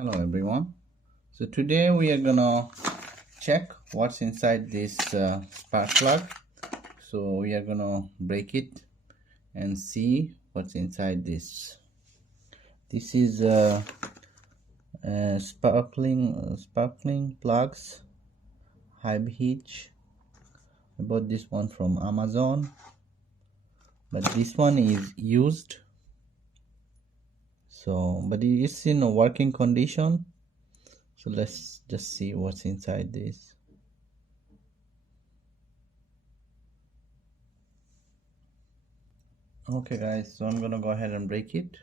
Hello everyone. So today we are gonna check what's inside this spark plug. So we are gonna break it and see what's inside this. This is sparkling plugs, high hitch. I bought this one from Amazon, but this one is used. So, but it is in a working condition. So let's just see what's inside this. Okay guys, so I'm gonna go ahead and break it.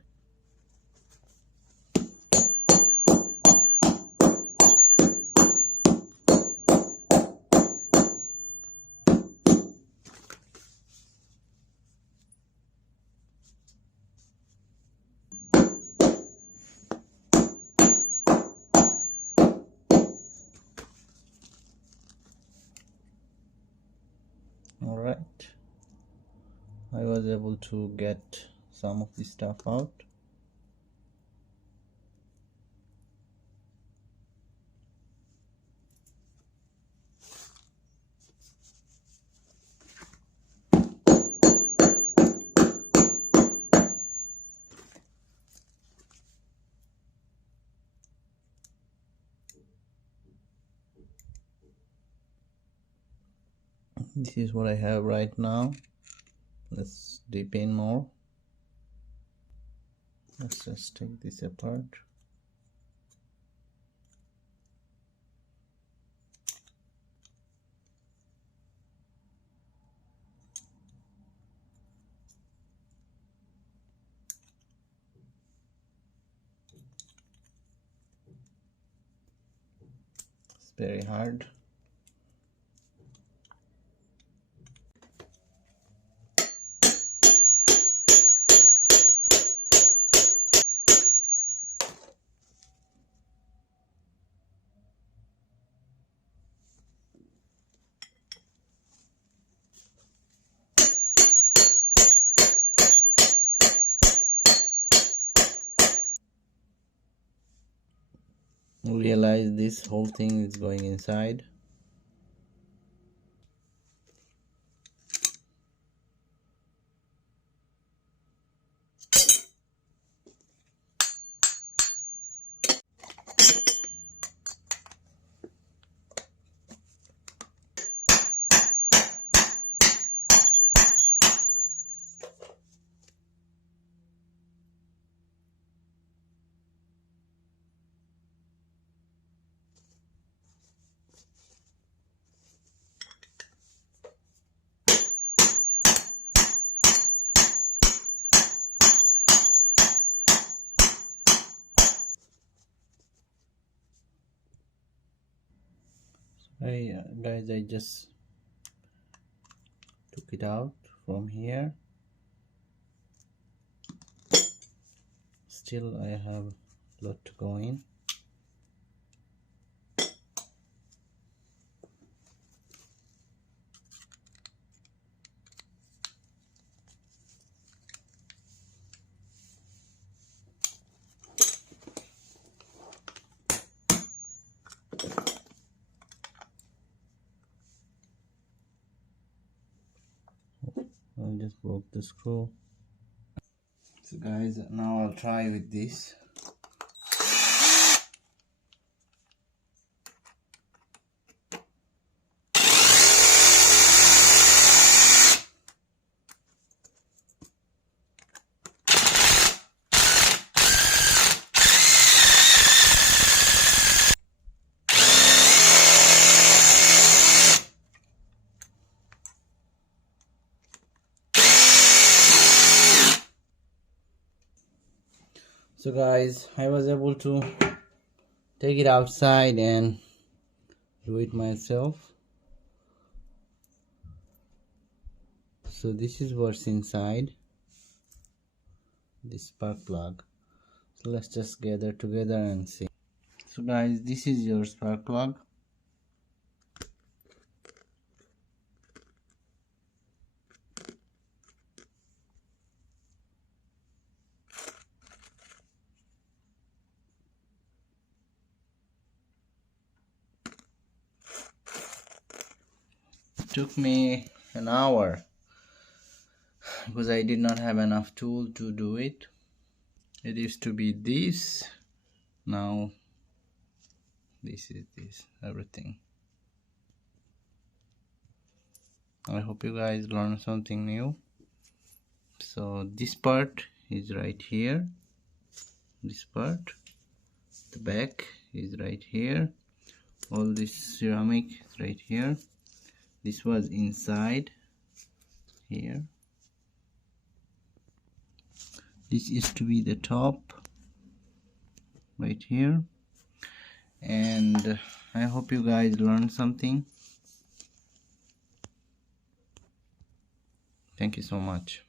All right, I was able to get some of the stuff out. This is what I have right now. Let's dip in more. Let's just take this apart. It's very hard. Realize this whole thing is going inside. Guys, I just took it out from here. Still I have a lot to go in. I just broke the screw. So guys, now I'll try with this. So guys, I was able to take it outside and do it myself. So this is what's inside this spark plug. So let's just gather together and see. So guys, this is your spark plug. took me an hour because I did not have enough tool to do it. It used to be this, now this is this, everything. I hope you guys learned something new. So this part is right here, this part, the back is right here, all this ceramic is right here, this was inside here, this is to be the top right here. And I hope you guys learned something. Thank you so much.